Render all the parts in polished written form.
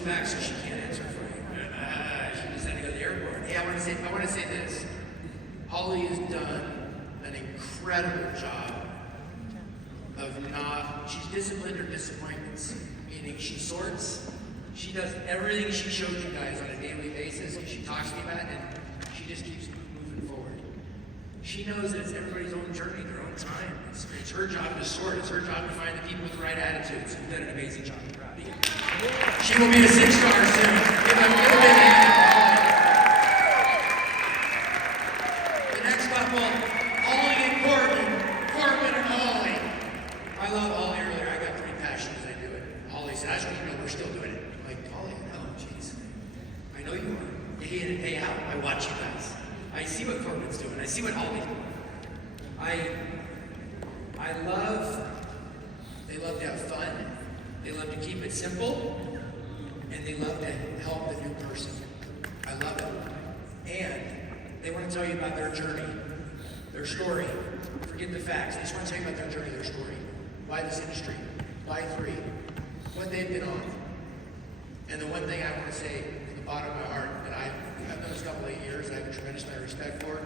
flew back, so she can't answer for you. She just had to go to the airport. Hey, I want to say this. Holly has done an incredible job of she's disciplined her disappointments, meaning she sorts, she does everything she shows you guys on a daily basis, and she talks to me about it, and she just keeps moving forward. She knows that it's everybody's own journey, their own time. It's her job to sort. It's her job to find the people with the right attitudes. You've done an amazing job. I'm proud of you. She will be a 6-star soon. Give a big hand. The next couple, Holly and Corbin. Corbin and Holly. I love Holly earlier. I got pretty passionate as I do it. Holly said, I just want you to know we're still doing it. I'm like, Holly, no, jeez. I know you are. Day in and day out. I watch you guys. I see what Corbin's doing. I see what Holly's doing. They love to have fun. They love to keep it simple. And they love to help the new person. I love it. And they want to tell you about their journey, their story. Forget the facts. They just want to tell you about their journey, their story. Why this industry? Why 3? What they've been on. And the one thing I want to say from the bottom of my heart that I've done this couple of years, I have a tremendous amount of respect for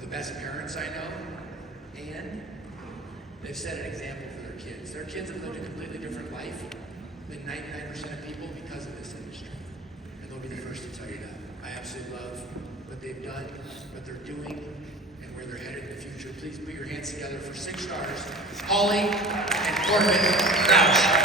the best parents I know, and they've set an example for their kids. Their kids have lived a completely different life than 99% of people because of this industry. And they'll be the first to tell you that. I absolutely love what they've done, what they're doing, and where they're headed in the future. Please put your hands together for 6 stars, Holly and Corbin Crouch.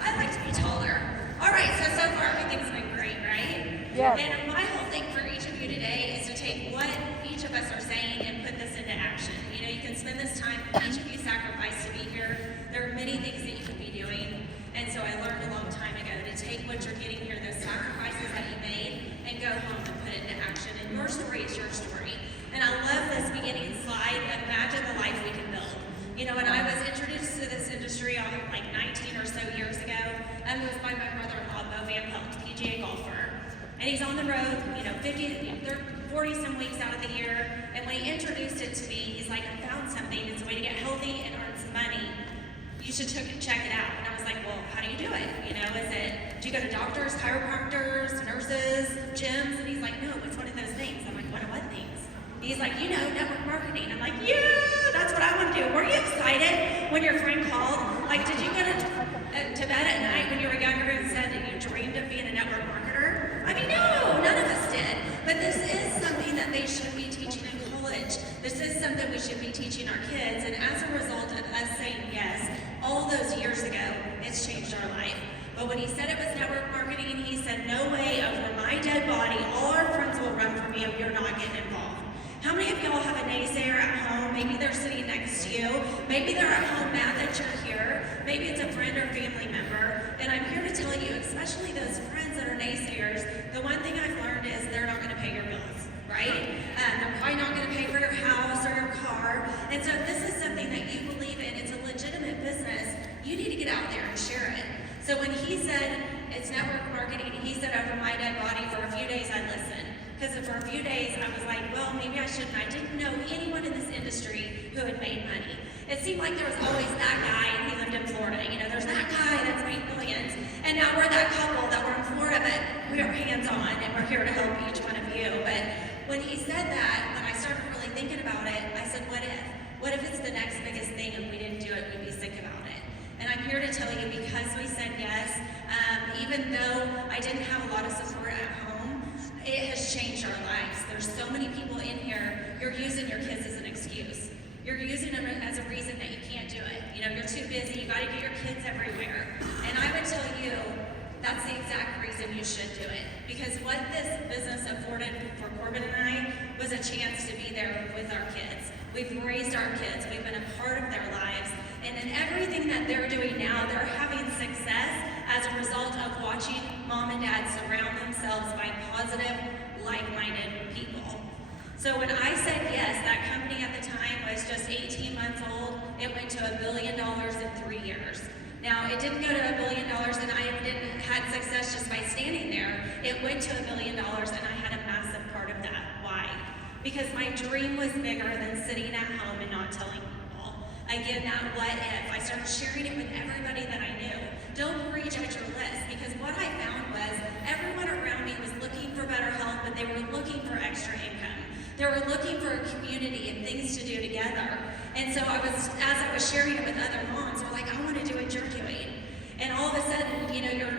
I'd like to be taller. All right, so far everything's been great, right? Yes. And my whole thing for each of you today is to take what each of us are saying and put this into action. You know, you can spend this time, each of you sacrificed to be here. There are many things that you could be doing. And so I learned a long time ago to take what you're getting here, those sacrifices that you made, and go home and put it into action. And your story is your story. And I love this beginning slide, imagine the life we can build. You know, when I was introduced to this industry like 19 or so years ago, it was by my brother-in-law, Bo Van Pelt, PGA golfer. And he's on the road, 40 some weeks out of the year. And when he introduced it to me, he's like, I found something. It's a way to get healthy and earn some money. You should check it out. And I was like, well, how do you do it? Do you go to doctors, chiropractors, nurses, gyms? And he's like, no, it's one of those things. I'm like, what things? He's like, network marketing. I'm like, yeah, that's what I want to do. Were you excited when your friend called? Like, did you go to bed at night when you were younger and said that you dreamed of being a network marketer? I mean, no, none of us did. But this is something that they should be teaching in college. This is something we should be teaching our kids. And as a result of us saying yes, all those years ago, it's changed our life. But when he said it was network marketing, he said, no way, over my dead body, all our friends will run from you if you're not getting involved. How many of y'all have a naysayer at home? Maybe they're sitting next to you. Maybe they're at home mad that you're here. Maybe it's a friend or family member. And I'm here to tell you, especially those friends that are naysayers, the one thing I've learned is they're not going to pay your bills, right? They're probably not going to pay for your house or your car. And so if this is something that you believe in, it's a legitimate business, you need to get out there and share it. So when he said it's network marketing, he said over my dead body, for a few days I listened. Because for a few days I was like, well, maybe I shouldn't. I didn't know anyone in this industry who had made money. It seemed like there was always that guy and he lived in Florida. There's that guy that's made millions. And now we're that couple that we're in Florida, but we are hands-on and we're here to help each one of you. But when he said that, when I started really thinking about it, I said, what if? What if it's the next biggest thing and we didn't do it, we'd be sick about it? And I'm here to tell you, because we said yes, even though I didn't have a lot of support at home, it has changed our lives. There's so many people in here, you're using your kids as an excuse. You're using them as a reason that you can't do it. You're too busy, you gotta get your kids everywhere. And I would tell you, that's the exact reason you should do it. Because what this business afforded for Corbin and I was a chance to be there with our kids. We've raised our kids, we've been a part of their lives, and in everything that they're doing now, they're having success as a result of watching mom and dad surround themselves by positive, like-minded people. So when I said yes, that company at the time was just 18 months old. It went to $1 billion in 3 years. Now, it didn't go to $1 billion and I didn't had success just by standing there. It went to $1 billion and I had a massive part of that. Why? Because my dream was bigger than sitting at home and not telling people. Again, that what if. I started sharing it with everybody that I knew. Don't prejudge your list, because what I found was everyone around me was looking for better health, but they were looking for extra income. They were looking for a community and things to do together. And so as I was sharing it with other moms, we're like, I want to do what you're doing. And all of a sudden,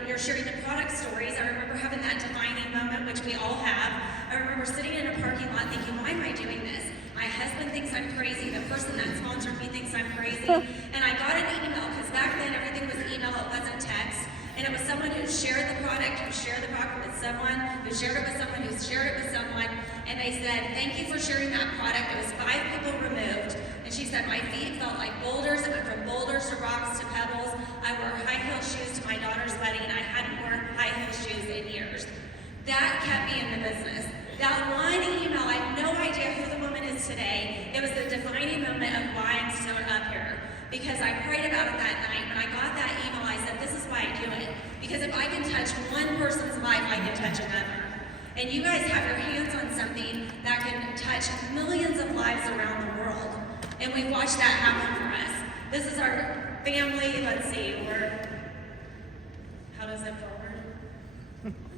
you're sharing the product stories. I remember having that defining moment, which we all have. I remember sitting in a parking lot thinking, why am I doing this? My husband thinks I'm crazy. The person that sponsored me thinks I'm crazy. And I got an email, because back then everything was email, it wasn't text. And it was someone who shared the product, who shared the product with someone, who shared it with someone, who shared it with someone. And they said, thank you for sharing that product. It was 5 people removed. And she said, my feet felt like boulders. It went from boulders to rocks to pebbles. I wore high-heeled shoes to my daughter's wedding. I hadn't worn high-heeled shoes in years. That kept me in the business. That one email, I have no idea who the woman is today. It was the defining moment of why I'm still up here. Because I prayed about it that night. When I got that email, I said, this is why I do it. Because if I can touch one person's life, I can touch another. And you guys have your hands on something that can touch millions of lives around the world. And we've watched that happen for us. This is our family. Let's see, how does it forward?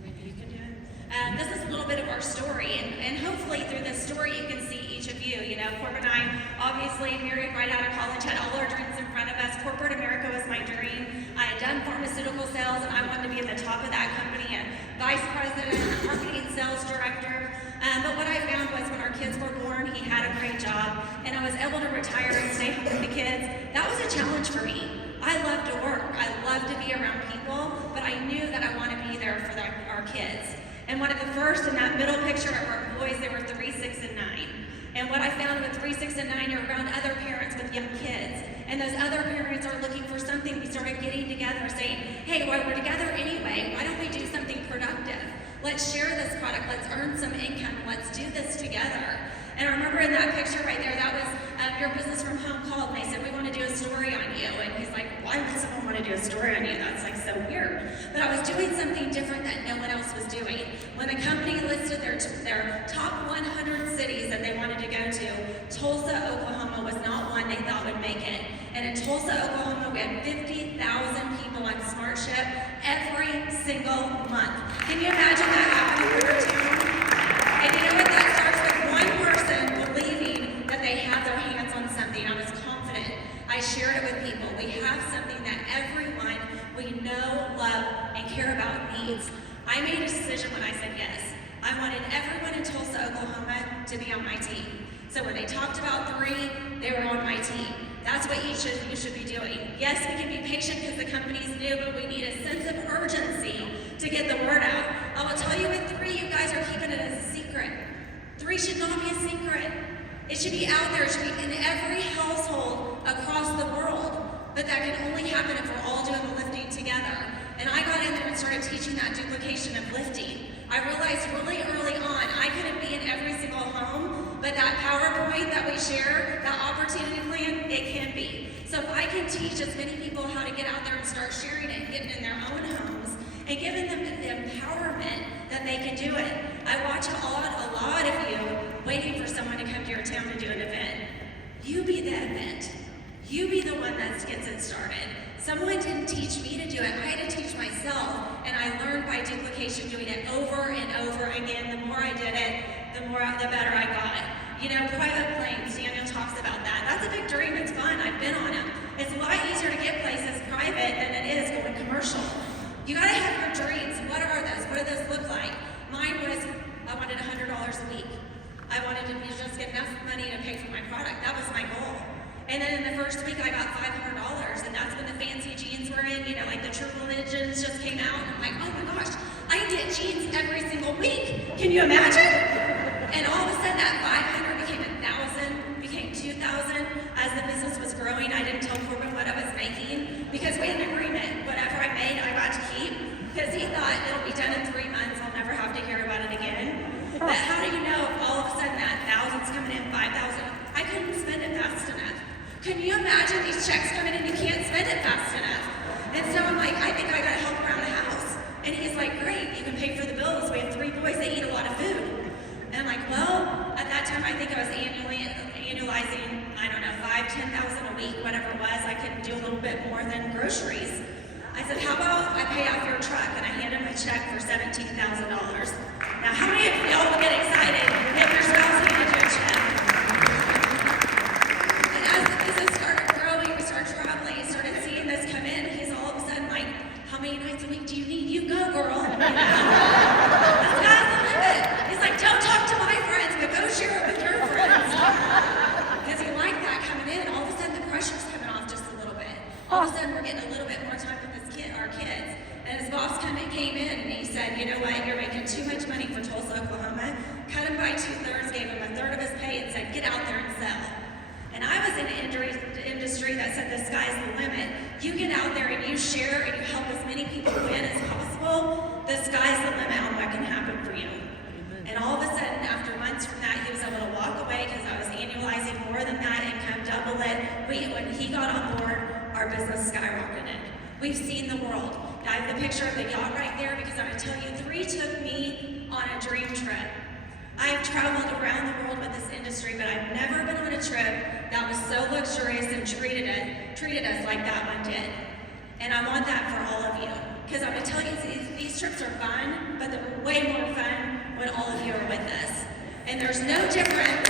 Maybe you can do it. This is a little bit of our story, and hopefully through this story you can see each of you. Corbin and I, obviously married right out of college, had all our dreams in front of us. Corporate America was my dream. I had done pharmaceutical sales, and I wanted to be at the top of that company, a vice president, a marketing sales director. But what I found was when our kids were born, he had a great job, and I was able to retire and stay home with the kids. That was a challenge for me. I love to work. I love to be around people, but I knew that I wanted to be there for our kids. And one of the first in that middle picture of our boys, they were 3, 6, and 9. And what I found with 3, 6, and 9, you're around other parents with young kids. And those other parents are looking for something. We started getting together saying, hey, while we're together anyway, why don't we do something productive? Let's share this product. Let's earn some income. Let's do this together. And I remember in that picture right there, that was Your Business from Home called, and they said, we want to do a story on you. And he's like, why would someone want to do a story on you? That's like so weird. But I was doing something different that no one else was doing. When the company listed their top 100 cities that they wanted to go to, Tulsa, Oklahoma was not one they thought would make it. And in Tulsa, Oklahoma, we had 50,000 people on SmartShip every single month. Can you imagine that happening for your town? And you know what? That starts with one person believing that they have their hands on something. I was confident. I shared it with people. We have something that everyone we know, love, and care about needs. I made a decision when I said yes. I wanted everyone in Tulsa, Oklahoma to be on my team. So when they talked about 3, they were on my team. That's what you should be doing. Yes, we can be patient because the company's new, but we need a sense of urgency to get the word out. I will tell you with 3, you guys are keeping it as a secret. 3 should not be a secret. It should be out there. It should be in every household across the world. But that can only happen if we're all doing the lifting together. And I got in there and started teaching that duplication of lifting. I realized really early on, I couldn't be in every single home, but that PowerPoint that we share, that opportunity plan, it can be. So if I can teach as many people how to get out there and start sharing it, getting in their own homes, and giving them the empowerment that they can do it. I watch a lot of you waiting for someone to come to your town to do an event. You be the event. You be the one that gets it started. Someone didn't teach me to do it. I had to teach myself, and I learned by duplication, doing it over and over again. The more I did it, the better I got. Private planes, Daniel talks about that. That's a big dream. It's fun. I've been on them. It's a lot easier to get places private than it is going commercial. You gotta have your dreams. What are those? What do those look like? Mine was, I wanted $100 a week. I wanted to just get enough money to pay for my product. That was my goal. And then in the first week, I got $500, and that's when the fancy jeans were in, like the True Religions just came out, and I'm like, oh my gosh, I get jeans every single week. Can you imagine? And all of a sudden, that 500 became 1,000, became 2,000. As the business was growing, I didn't tell Corbin what I was making, because we had an agreement. Whatever I made, I got to keep, because he thought it'll be think I was annualizing, I don't know, 5,000, 10,000 a week, whatever it was. I could do a little bit more than groceries. I said, how about I pay off your truck? And I handed him a check for $17,000. Now, how many of y'all will get excited if your spouse handed you a check? And as the business started growing, we started traveling, he started seeing this come in. He's all of a sudden like, how many nights a week do you need? You go, girl. The sky's the limit. He's like, don't talk to my friends, but go share it with your friends. Because he liked that coming in. All of a sudden, the pressure's coming off just a little bit. All of a sudden, we're getting a little bit more time with our kids. And his boss came in and he said, you know what, you're making too much money for Tulsa, Oklahoma. Cut him by 2/3, gave him 1/3 of his pay, and said, get out there and sell. And I was in an industry that said the sky's the limit. You get out there and you share and you help as many people win as possible, the sky's the limit on what can happen for you. And all of a sudden, after months from that, he was able to walk away because I was annualizing more than that income, double it. When he got on board, our business skyrocketed. We've seen the world. I have the picture of the yacht right there because I'm going to tell you, 3 took me on a dream trip. I've traveled around the world with this industry, but I've never been on a trip that was so luxurious and treated us like that one did. And I want that for all of you. Because I'm going to tell you, these trips are fun, but they're way more fun when all of you are with us. And there's no difference.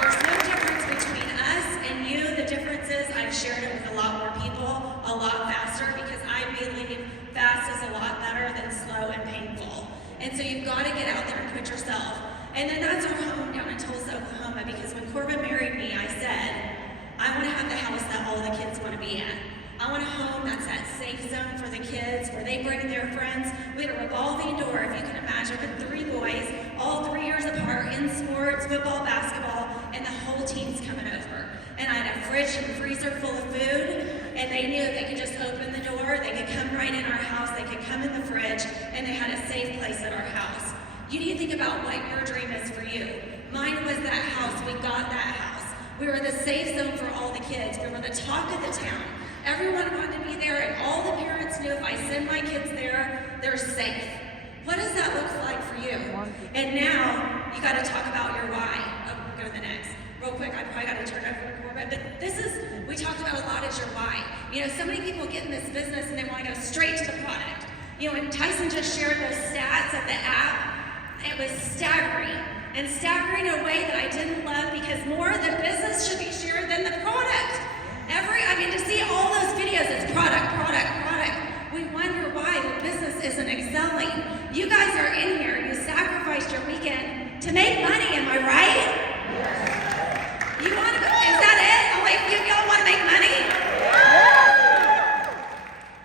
There's no difference between us and you. The difference is I've shared it with a lot more people, a lot faster, because I believe fast is a lot better than slow and painful. And so you've got to get out there and put yourself. And then that's our home down in Tulsa, Oklahoma, because when Corbin married me, I said, I want to have the house that all the kids want to be at. I want a home that's that safe zone for the kids, where they bring their friends. We had a revolving door, if you can imagine, with 3 boys, all 3 years apart in sports, football, basketball, and the whole team's coming over. And I had a fridge and freezer full of food, and they knew they could just open the door, they could come right in our house, they could come in the fridge, and they had a safe place at our house. You need to think about what your dream is for you. Mine was that house. We got that house. We were the safe zone for all the kids. We were the talk of the town. Everyone wanted to be there, and all the parents knew if I send my kids there, they're safe. What does that look like for you? And now, you got to talk about your why. Oh, go to the next. Real quick, I probably got to turn over to Corbin, but we talked about a lot is your why. You know, so many people get in this business and they want to go straight to the product. You know, when Tyson just shared those stats of the app, it was staggering. And staggering in a way that I didn't love, because more of the business should be shared than the product. To see all those videos, it's product. We wonder why the business isn't excelling. You guys are in here, you sacrificed your weekend to make money, am I right? You want to, is that it? Only a few of y'all want to make money?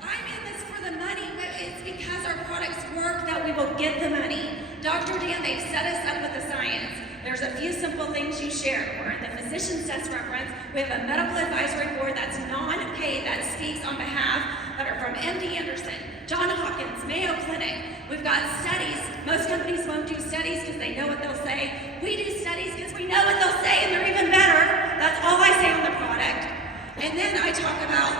I'm in this for the money, but it's because our products work that we will get the money. Dr. Dan, they've set us up with the science. There's a few simple things you share. We're in the physician's test reference. We have a medical advisory board that's non-paid, that speaks on behalf, that are from MD Anderson, Johns Hopkins, Mayo Clinic. We've got studies. Most companies won't do studies because they know what they'll say. We do studies because we know what they'll say, and they're even better. That's all I say on the product. And then I talk about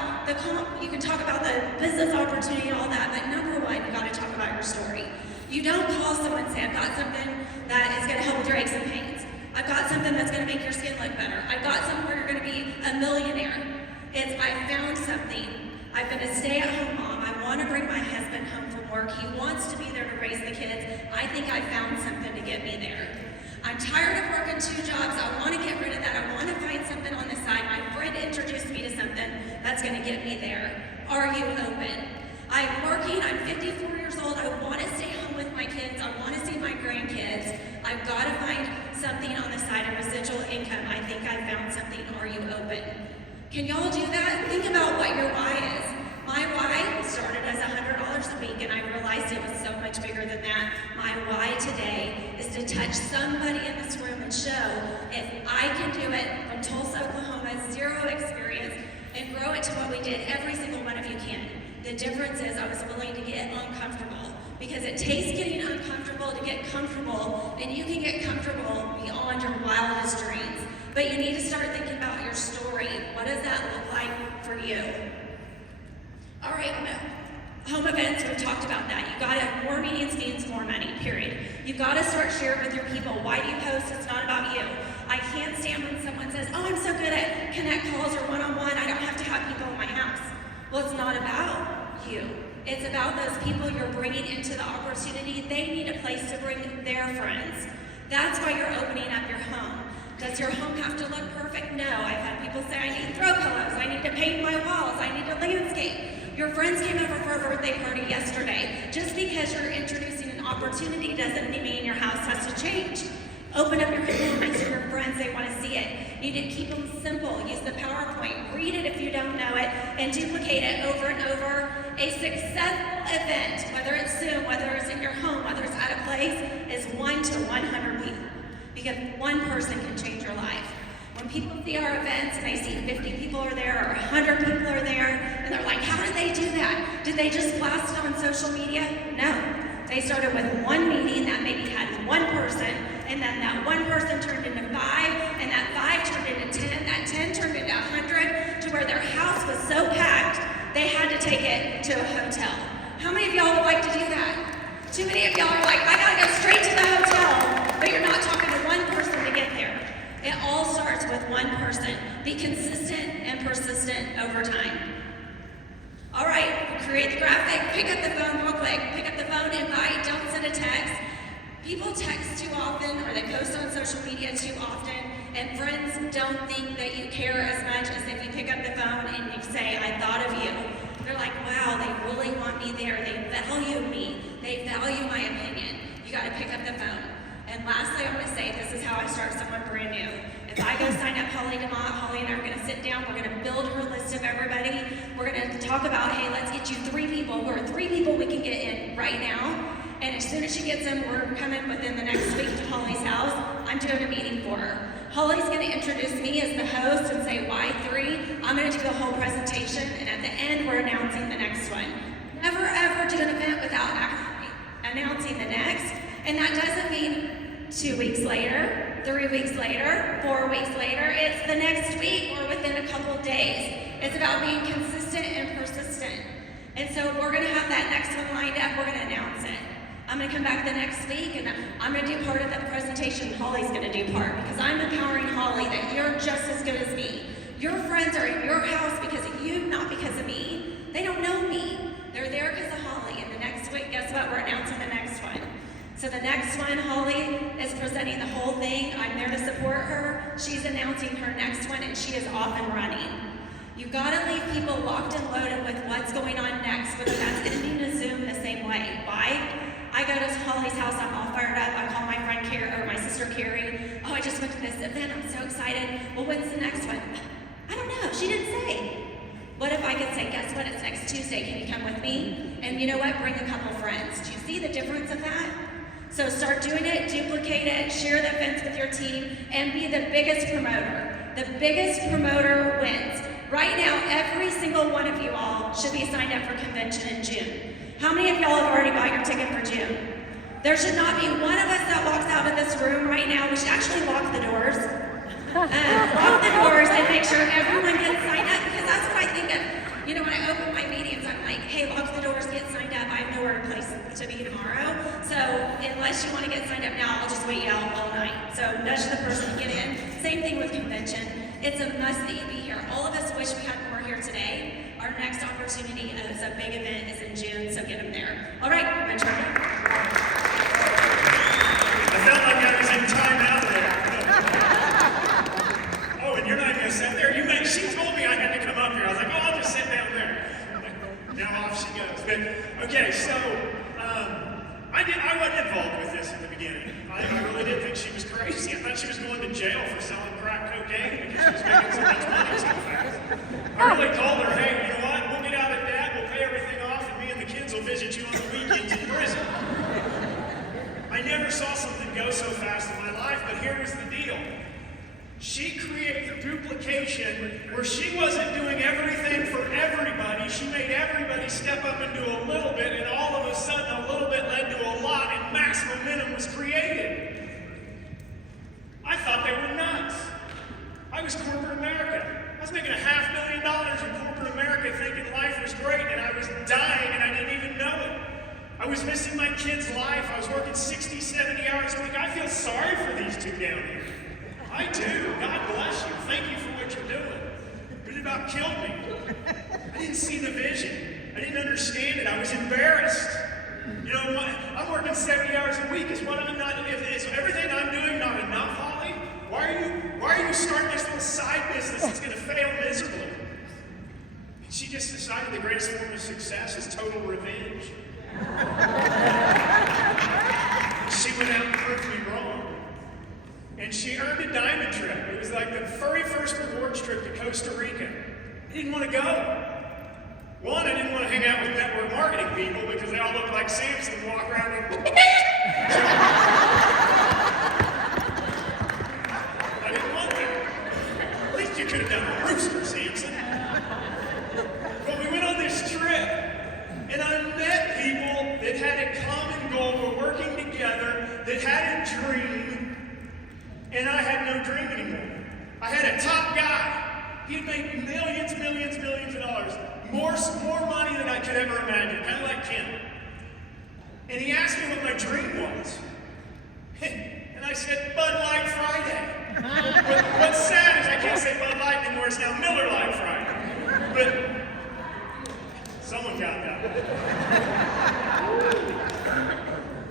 you can talk about the business opportunity and all that, but number one, you got to talk about your story. You don't call someone and say, I've got something that is going to help with your aches and pains. I've got something that's going to make your skin look better. I've got something where you're going to be a millionaire. It's, I found something. I've been a stay-at-home mom. I want to bring my husband home from work. He wants to be there to raise the kids. I think I found something to get me there. I'm tired of working 2 jobs. I want to get rid of that. I want to find something on the side. My friend introduced me to something that's going to get me there. Are you open? I'm working. I'm 54 years old. I want to stay home with my kids. I want to see my grandkids. I've got to find something on the side of residual income. I think I found something. Are you open? Can y'all do that? Think about what your why is. My why started as $100 a week, and I realized it was so much bigger than that. My why today is to touch somebody in this room and show if I can do it from Tulsa, Oklahoma, 0 experience, and grow it to what we did. Every single one of you can. The difference is I was willing to get uncomfortable, because it takes getting uncomfortable to get comfortable, and you can get comfortable beyond your wildest dreams. But you need to start thinking about your story. What does that look like for you? All right, Home events, we've talked about that. You gotta, more meetings means more money, period. You gotta start sharing with your people. Why do you post? It's not about you. I can't stand when someone says, oh, I'm so good at connect calls or one-on-one, I don't have to have people in my house. Well, it's not about you. It's about those people you're bringing into the opportunity. They need a place to bring their friends. That's why you're opening up your home. Does your home have to look perfect? No. I've had people say, I need throw pillows, I need to paint my walls, I need to landscape. Your friends came over for a birthday party yesterday. Just because you're introducing an opportunity doesn't mean your house has to change. Open up your home to your friends, they want to see it. You need to keep them simple. Use the PowerPoint. Read it if you don't know it, and duplicate it over and over. A successful event, whether it's Zoom, whether it's in your home, whether it's at a place, is 1 to 100 people. Because one person can change your life. When people see our events and they see 50 people are there or 100 people are there, and they're like, how did they do that? Did they just blast it on social media? No. They started with one meeting that maybe had one person, and then that one person turned into 5, and that 5 turned into 10, that 10 turned into 100, to where their house was so packed, they had to take it to a hotel. How many of y'all would like to do that? Too many of y'all are like, I gotta go straight to the hotel, but you're not talking to one person to get there. It all starts with one person. Be consistent and persistent over time. All right, create the graphic, pick up the phone real quick, pick up the phone, invite, don't send a text. People text too often or they post on social media too often, and friends don't think that you care as much as if you pick up the phone and you say, I thought of you. They're like, wow, they really want me there. They value me. They value my opinion. You gotta pick up the phone. And lastly, I'm gonna say, this is how I start someone brand new. If I go sign up Holly DeMott, Holly and I are gonna sit down, we're gonna build her list of everybody. We're gonna talk about, hey, let's get you 3 people. Who are 3 people we can get in right now? And as soon as she gets in, we're coming within the next week to Holly's house. I'm doing a meeting for her. Holly's gonna introduce me as the host and say, why 3? I'm gonna do the whole presentation, and at the end, we're announcing the next one. Never ever do an event without announcing the next. And that doesn't mean 2 weeks later, 3 weeks later, 4 weeks later. It's the next week or within a couple days. It's about being consistent and persistent. And so we're gonna have that next one lined up, we're gonna announce it. I'm gonna come back the next week and I'm gonna do part of the presentation. Holly's gonna do part, because I'm empowering Holly that you're just as good as me. Your friends are in your house because of you, not because of me. They don't know me. They're there because of Holly. And the next week, guess what? We're announcing the next one. So the next one, Holly is presenting the whole thing. I'm there to support her. She's announcing her next one, and she is off and running. You've got to leave people locked and loaded with what's going on next, whether that's ending a Zoom the same way. Why? I go to Holly's house, I'm all fired up. I call my friend Carrie, or my sister Carrie. Oh, I just went to this event, I'm so excited. Well, when's the next one? I don't know, she didn't say. What if I could say, guess what, it's next Tuesday, can you come with me? And you know what, bring a couple friends. Do you see the difference of that? So start doing it, duplicate it, share the events with your team, and be the biggest promoter. The biggest promoter wins. Right now, every single one of you all should be signed up for convention in June. How many of y'all have already bought your ticket for June? There should not be one of us that walks out of this room right now. We should actually lock the doors. Lock the doors and make sure everyone gets signed up, because that's what I think of. You know, when I open my meetings, I'm like, hey, lock the doors, get signed up. I have nowhere to be tomorrow. So unless you want to get signed up now, I'll just wait you out all night. So nudge the person to get in. Same thing with convention. It's a must that you be here. All of us wish we had more here today. Our next opportunity as a big event is in June, so get them there. All right, I'm gonna try. I felt like I was in timeout there. Oh, and you're not gonna sit there? She told me I had to come up here. I was like, oh, I'll just sit down there. Now off she goes. But okay, so I wasn't involved with this in the beginning. I really didn't think she was crazy. I thought she was going to jail for selling crack cocaine because she was making so much money so fast. I really told her, hey, you know what? We'll get out of debt, we'll pay everything off, and me and the kids will visit you on the weekends in prison. I never saw something go so fast in my life, but here was the deal. She created duplication where she wasn't doing everything for everybody. She made everybody step up and do a little bit, and all of a sudden a little bit led to a lot, and mass momentum was created. I thought they were nuts. I was corporate America. I was making $500,000 in corporate America thinking life was great, and I was dying, and I didn't even I was missing my kid's life. I was working 60, 70 hours a week. I feel sorry for these two down here. I do. God bless you. Thank you for what you're doing. But it about killed me. I didn't see the vision. I didn't understand it. I was embarrassed. You know, I'm working 70 hours a week. Is everything I'm doing not enough, Holly? Why are you starting this little side business that's going to fail miserably? And she just decided the greatest form of success is total revenge. She went out and proved me wrong. And she earned a diamond trip. It was like the very first rewards trip to Costa Rica. I didn't want to go. One, I didn't want to hang out with network marketing people because they all looked like Samson and walk around and I didn't want that. At least you could have done a rooster, Samson. But we went on this trip, and I met people that had a common goal, were working together, that had a dream, and I had no dream anymore. I had a top guy. He had made millions of dollars. More money than I could ever imagine, kind of like Kim. And he asked me what my dream was. And I said, Bud Light Friday. But what's sad is I can't say Bud Light anymore, it's now Miller Lite Friday. But someone got that.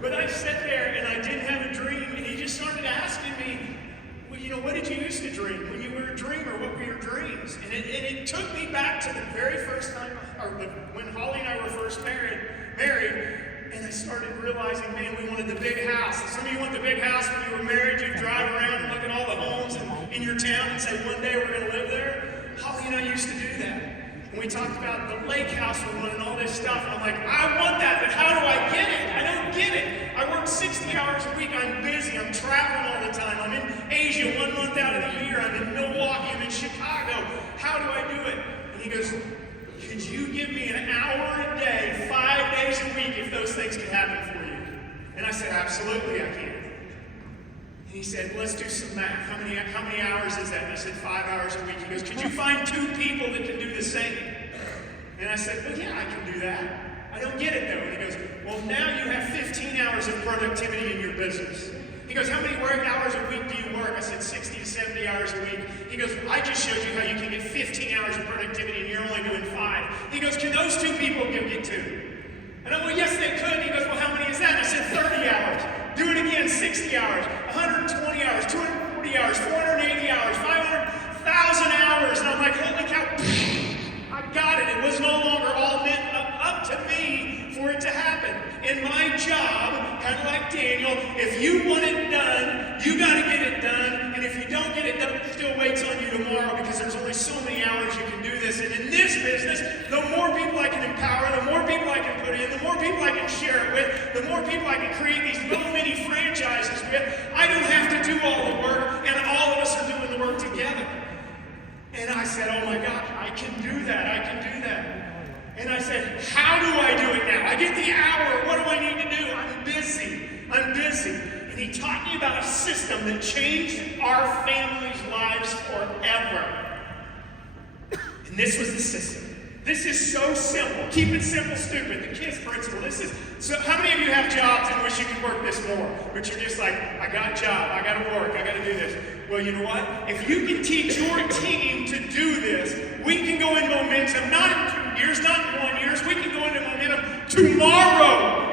But I sat there and I didn't have a dream, and he just started asking me, well, you know, what did you used to dream? When you were a dreamer, what were your dreams? And it took me back to the very first time, when Holly and I were first married, and I started realizing, man, we wanted the big house. Some of you want the big house when you were married. You'd drive around and look at all the homes in your town and say, one day we're going to live there. Holly and I used to do that. And we talked about the lake house we wanted and all this stuff. And I'm like, I want that, but how do I get it? I don't get it. I work 60 hours a week. I'm busy. I'm traveling all the time. I'm in Asia 1 month out of the year. I'm in Milwaukee. I'm in Chicago. How do I do it? And he goes, could you give me an hour a day, 5 days a week, if those things can happen for you? And I said, absolutely I can. And he said, let's do some math. How many hours is that? And I said, 5 hours a week. He goes, could you find 2 people that can do the same? And I said, well, yeah, I can do that. I don't get it, though. And he goes, well, now you have 15 hours of productivity in your business. He goes, how many hours a week do you work? I said, 60 to 70 hours a week. He goes, I just showed you how you can get 15 hours of productivity and you're only doing 5. He goes, can those 2 people get 2? And I'm like, yes, they could. He goes, well, how many is that? And I said, 30 hours. Do it again, 60 hours, 120 hours, 240 hours, 480 hours, 500,000 hours. And I'm like, holy cow, I got it. It was no longer all meant up to me for it to happen. And my job, kind of like Daniel, if you want it done, you got to get it done. And if you don't get it done, it still waits on you tomorrow because there's only so many hours you can do this. And in this business, the more people I can empower, the more people I can put in, the more people I can share it with, the more people I can create these little mini franchises with. I don't have to do all the work, and all of us are doing the work together. And I said, oh my God, I can do that. I can do that. And I said, how do I do it now? I get the hour. What do I need to do? I'm busy. And he taught me about a system that changed our family's lives forever. And this was the system. This is so simple. Keep it simple, stupid. The KISS principle. So how many of you have jobs and wish you could work this more? But you're just like, I got a job. I got to work. I got to do this. Well, you know what? If you can teach your team to do this, we can go in momentum, not in 2 years, not in 1 year. We can go into momentum tomorrow.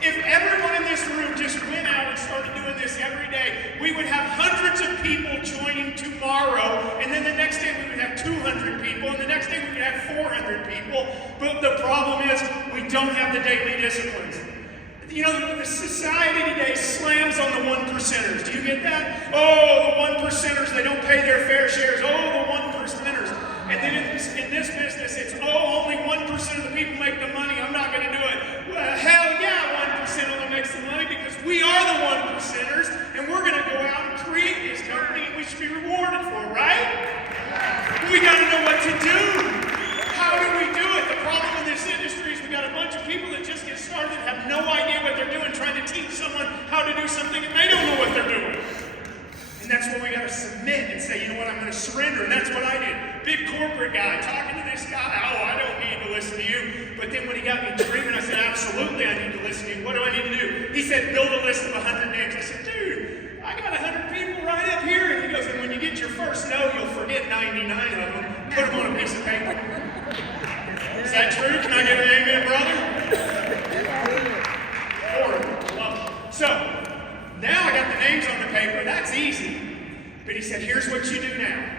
If everyone in this room just went out and started doing this every day, we would have hundreds of people joining tomorrow, and then the next day we would have 200 people, and the next day we would have 400 people. But the problem is we don't have the daily disciplines. You know, the society today slams on the 1%ers. Do you get that? Oh, the 1%ers, they don't pay their fair shares. Oh, the 1%ers. And then in this business, it's, oh, only 1% of the people make the money. I'm not going to do it. Well, hell yeah, 1% only makes the money because we are the 1%ers, and we're going to go out and create this company, and we should be rewarded for it, right? We got to know what to do. How do we do it? The problem in this industry is we got a bunch of people that just get started and have no idea what they're doing, trying to teach someone how to do something, and they don't know what they're doing. And that's where we got to submit and say, you know what, I'm going to surrender. And that's what I did. Big corporate guy talking to this guy. Oh, I don't need to listen to you. But then when he got me dreaming, I said, absolutely. absolutely, I need to listen to you. What do I need to do? He said, build a list of 100 names. I said, dude, I got 100 people right up here. And he goes, and when you get your first no, you'll forget 99 of them. Put them on a piece of paper. Is that true? Can I get an amen, brother? Horrible. Love it. So, now I got the names on the paper. That's easy. But he said, here's what you do now.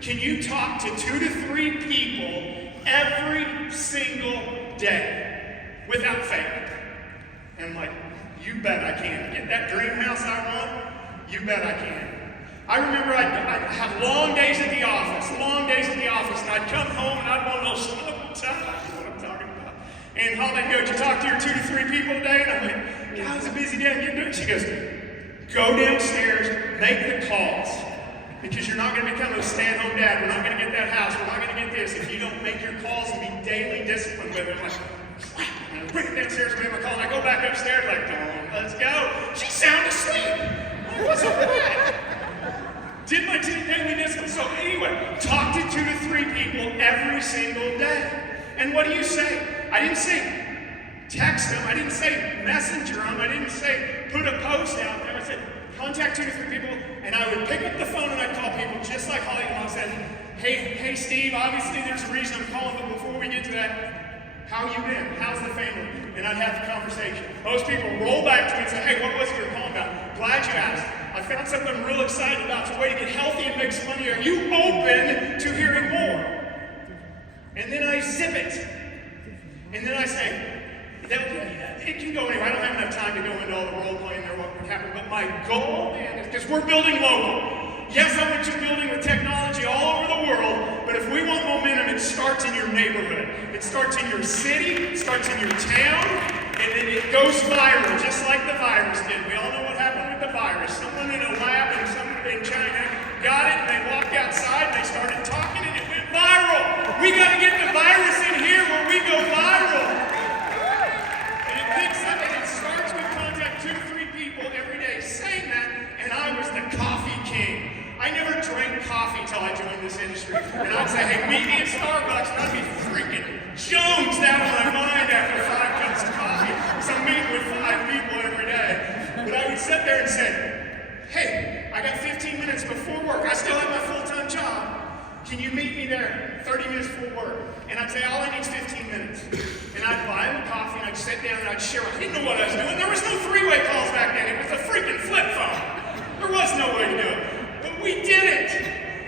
Can you talk to 2 to 3 people every single day without fail? And I'm like, you bet I can. Get that dream house I want? You bet I can. I remember I'd have long days at the office, and I'd come home and I'd want to know what I'm talking about. And Holly would go, did you talk to your 2 to 3 people today? And I'm like, God, it was a busy day. I'm getting it. She goes, go downstairs, make the calls. Because you're not going to become a stay-at-home dad. We're not going to get that house. We're not going to get this if you don't make your calls and be daily disciplined with it. I'm like, and I bring it downstairs and make my call, and I go back upstairs like, come on, let's go. She's sound asleep. Like, what's up with that? Did my daily discipline. So anyway, talk to 2 to 3 people every single day. And what do you say? I didn't say text them. I didn't say messenger them. I didn't say put a post out there. I said contact 2 to 3 people, and I would pick up the phone and I'd call people just like Holly and I said, hey Steve, obviously there's a reason I'm calling, but before we get to that, how you been? How's the family? And I'd have the conversation. Most people roll back to me and say, hey, what was it you were calling about? Glad you asked. I found something I'm real excited about. It's a way to get healthy and make some money. Are you open to hearing more? And then I zip it. And then I say, it can go anywhere. I don't have enough time to go into all the role playing or what would happen. But my goal, man, is because we're building local. Yes, I want you building with technology all over the world. But if we want momentum, it starts in your neighborhood. It starts in your city. It starts in your town. And then it goes viral, just like the virus did. We all know what happened with the virus. Someone in a lab and someone in China got it, and they walked outside, and they started talking, and it went viral. We got to get the virus in here where we go viral. And it picks up, and it starts with contact 2 to 3 people every day. Saying that, and I was the coffee king. I never drank coffee till I joined this industry. And I'd say, hey, meet me at Starbucks, and I'd be freaking jonesed out of my mind after 5 cups of coffee. So I'm meeting with 5 people every day. But I would sit there and say, hey, I got 15 minutes before work. I still have my full-time job. Can you meet me there 30 minutes before work? And I'd say, all I need is 15 minutes. And I'd buy them coffee, and I'd sit down, and I'd share. I didn't know what I was doing. There was no 3-way calls back then. It was a freaking flip phone. There was no way to do it. But we did it.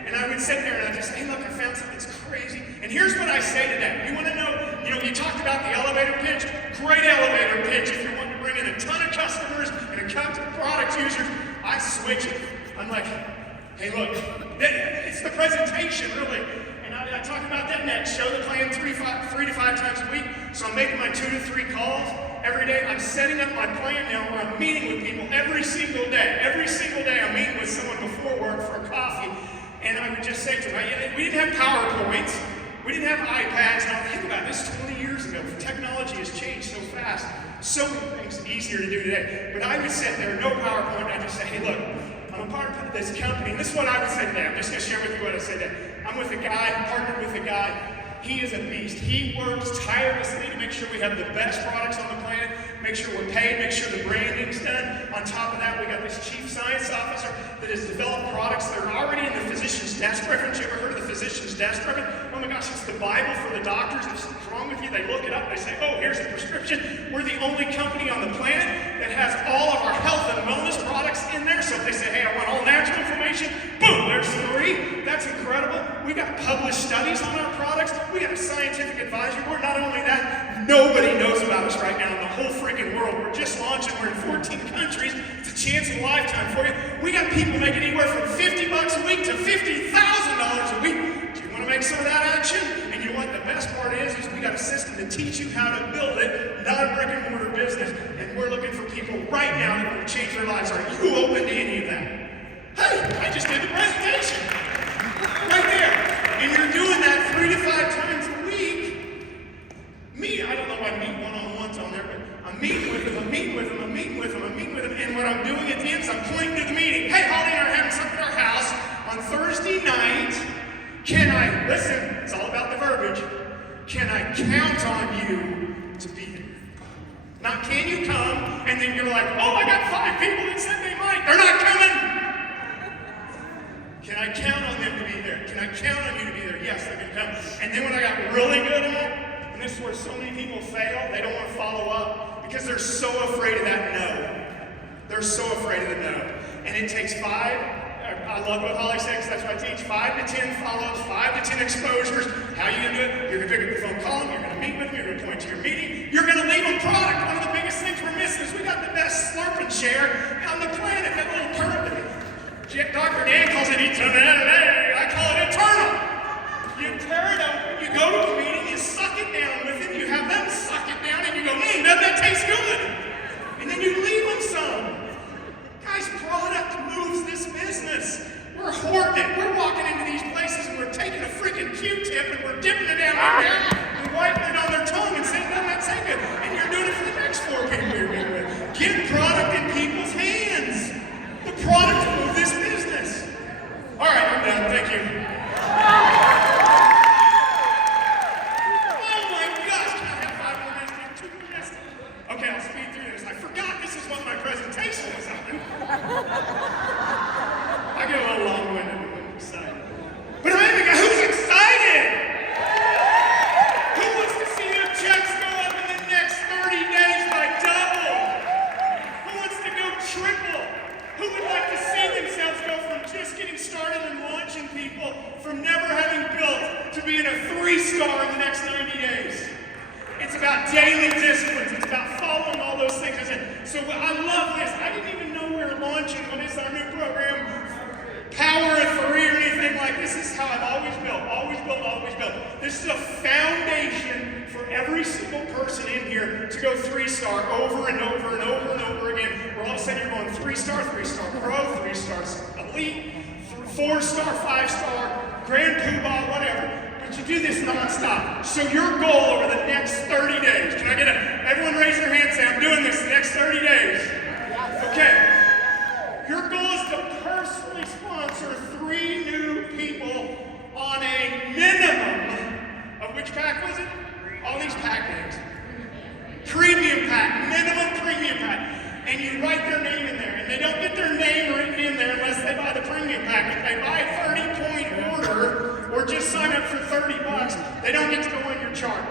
And I would sit there, and I'd just say, hey, look, I found something that's crazy. And here's what I say to them. You want to know, you talked about the elevator pitch. Great elevator pitch if you're wanting to bring in a ton of customers and a ton of product users. I switch it. I'm like, hey, look, it's the presentation, really. And I talk about that next. Show the plan 3 to 5 times a week. So I'm making my 2 to 3 calls every day. I'm setting up my plan now where I'm meeting with people every single day. Every single day I'm meeting with someone before work for a coffee. And I would just say to them, we didn't have PowerPoints. We didn't have iPads. Now think about this 20 years ago. Technology has changed so fast. So many things easier to do today. But I would sit there, no PowerPoint, and I'd just say, hey, look, I'm a part of this company. And this is what I would say today. I'm just going to share with you what I said today. I'm with a guy, partnered with a guy. He is a beast. He works tirelessly to make sure we have the best products on the planet, make sure we're paid, make sure the branding's done. On top of that, we got this chief science officer that has developed products that are already in the physician's desk reference. You ever heard of the physician's desk reference? Oh my gosh, it's the Bible for the doctors. If something's wrong with you, they look it up. They say, oh, here's the prescription. We're the only company on the planet that has all of our health and wellness products in there. So if they say, hey, I want all natural information, boom, there's 3. That's incredible. We got published studies on our products. We got a scientific advisory board. Not only that, nobody knows about us right now in the whole freaking world. We're just launching. We're in 14 countries. It's a chance of a lifetime for you. We got people making anywhere from $50 a week to $50,000 a week. Do you want to make some of that action? And you know what the best part is we got a system to teach you how to build it, not a brick and mortar business. And we're looking for people right now that want to change their lives. Are you open to any of that? Hey, I just did the presentation. Right there. And you're doing that 3 to 5 times a week. Me, I don't know if I meet one-on-ones on there, but I'm meeting with them, and what I'm doing at the end is I'm pointing to the meeting. Hey, Holly and I are having something at our house on Thursday night. Can I, listen, it's all about the verbiage. Can I count on you to be here? Not can you come, and then you're like, oh, I got 5 people that said they might. They're not coming. Can I count on them to be there? Can I count on you to be there? Yes, they're going to come. And then what I got really good at, and this is where so many people fail, they don't want to follow up because they're so afraid of that no. They're so afraid of the no. And it takes 5, I love what Holly says, that's what I teach, 5 to 10 follow-ups, 5 to 10 exposures. How are you going to do it? You're going to pick up the phone, call them, you're going to meet with them, you're going to point to your meeting, you're going to leave them product. One of the biggest things we're missing is we got the best slurping chair on the planet, that little turtle. Dr. Dan calls it eternal. I call it eternal. You tear it open, you go to a meeting, you suck it down with it, you have them suck it down, and you go, doesn't that taste good? And then you leave them some. Guys, product moves this business. We're hoarding it. We're walking into these places and we're taking a freaking Q-tip and we're dipping it down in there and wiping it on their tongue and saying, doesn't that say good? And you're doing it for the next 4 people you're meeting with. Get product in people's hands. The product will move this business. All right, I'm done. Thank you. Oh my gosh, can I have 5 more minutes? 2 more minutes? Okay, I'll speed through this. I forgot this is what my presentation is on. I get a little long-winded when I'm excited. But who's excited? Who wants to see their checks go up in the next 30 days by double? Who wants to go triple? Who would like to see themselves go from just getting started and launching people, from never having built, to being a 3-star in the next 90 days? It's about daily disciplines. It's about following all those things. So I love this. I didn't even know we were launching what is our new program, Power of 3 or anything like this. This is how I've always built, always built, always built. This is a foundation for every single person in here to go 3-star over and over and over and over again. Where all of a sudden you're going 3-star, 3-star Pro, 3-star Elite, 4-star, 5-star, Grand Poobah, whatever. But you do this nonstop. So your goal over the next 30 days, can I get everyone raise their hand and say, I'm doing this the next 30 days. Okay. Your goal is to personally sponsor 3 new people on a minimum of which pack was it? All these pack names. Premium pack, minimum premium pack. And you write their name in there. And they don't get their name written in there unless they buy the premium pack. If they buy a 30-point order or just sign up for $30, they don't get to go in your chart.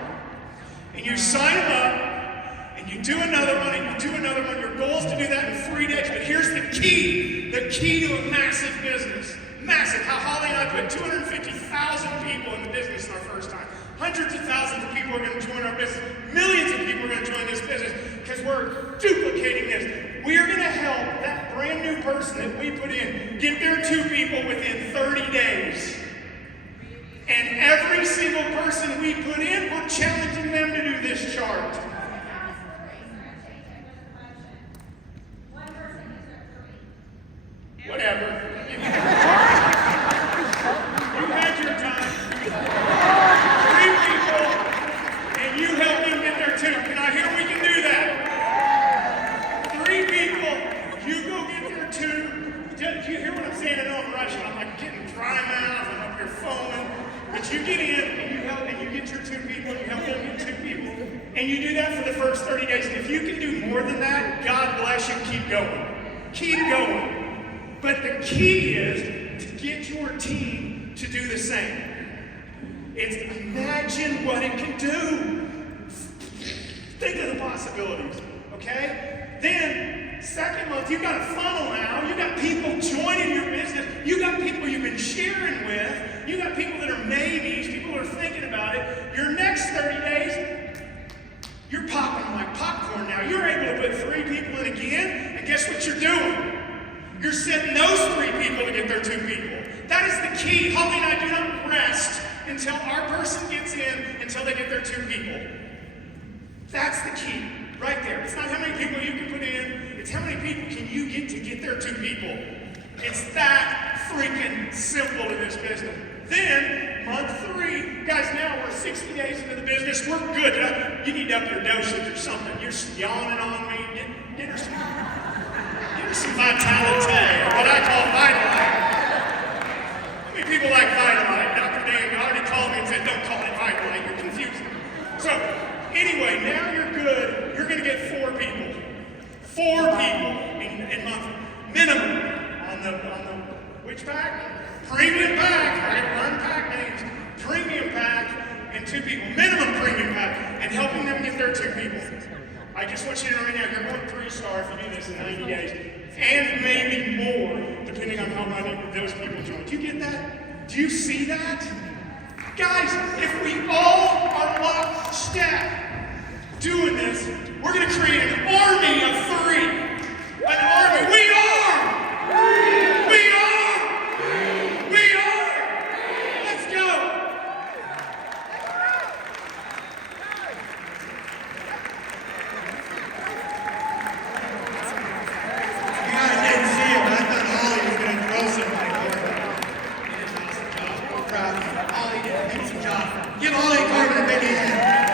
And you sign them up, and you do another one, and you do another one. Your goal is to do that in 3 days. But here's the key to a massive business. Massive. How Holly and I put 250,000 people in the business in our first time. Hundreds of thousands of people are going to join our business. Millions of people are going to join this business because we're duplicating this. We are going to help that brand new person that we put in get their 2 people within 30 days. And every single person we put in, we're challenging them to do this chart. Whatever. You had your time. 3 people, and you help them get their 2. Can I hear we can do that? 3 people, you go get their 2. Do you hear what I'm saying? I know I'm rushing. I'm like getting dry mouth and up here foaming. But you get in and you help and you get your 2 people, and you help them get 2 people. And you do that for the first 30 days. And if you can do more than that, God bless you, keep going. Keep going. But the key is to get your team to do the same. It's imagine what it can do. Think of the possibilities, okay? Then, second month, you've got a funnel now. You've got people joining your business. You've got people you've been sharing with. You've got people that are maybes, people that are thinking about it. Your next 30 days, you're popping them like popcorn now. You're able to put 3 people in again, and guess what you're doing? You're setting those 3 people to get their 2 people. That is the key. Holly and I do not rest until our person gets in, until they get their 2 people. That's the key, right there. It's not how many people you can put in, it's how many people can you get to get their 2 people. It's that freaking simple to this business. Then, month 3, guys, now we're 60 days into the business. We're good. You need to up your dosage or something. You're yawning on me. Get her some Vitality, what I call Vitalite. How many people like Vitalite? Dr. Dan already called me and said, don't call it Vitalite, you're confusing. So, anyway, now you're good. You're going to get 4 4 people in monthly. Minimum on the which pack? Premium pack, right? Run pack names. Premium pack and 2 people. Minimum premium pack and helping them get their 2 people. I just want you to know right now, you're going 3-star if you do this in 90 days. And maybe more, depending on how many of those people join. Do you get that? Do you see that? Guys, if we all are lockstep doing this, we're going to create an army of 3. An army. We are! We are! We are! Let's go! You guys didn't see it, but I thought Ollie was going to throw something over there. He did an awesome job. We're proud of him. Ollie did an amazing job. Give Ollie Corbin a big hand.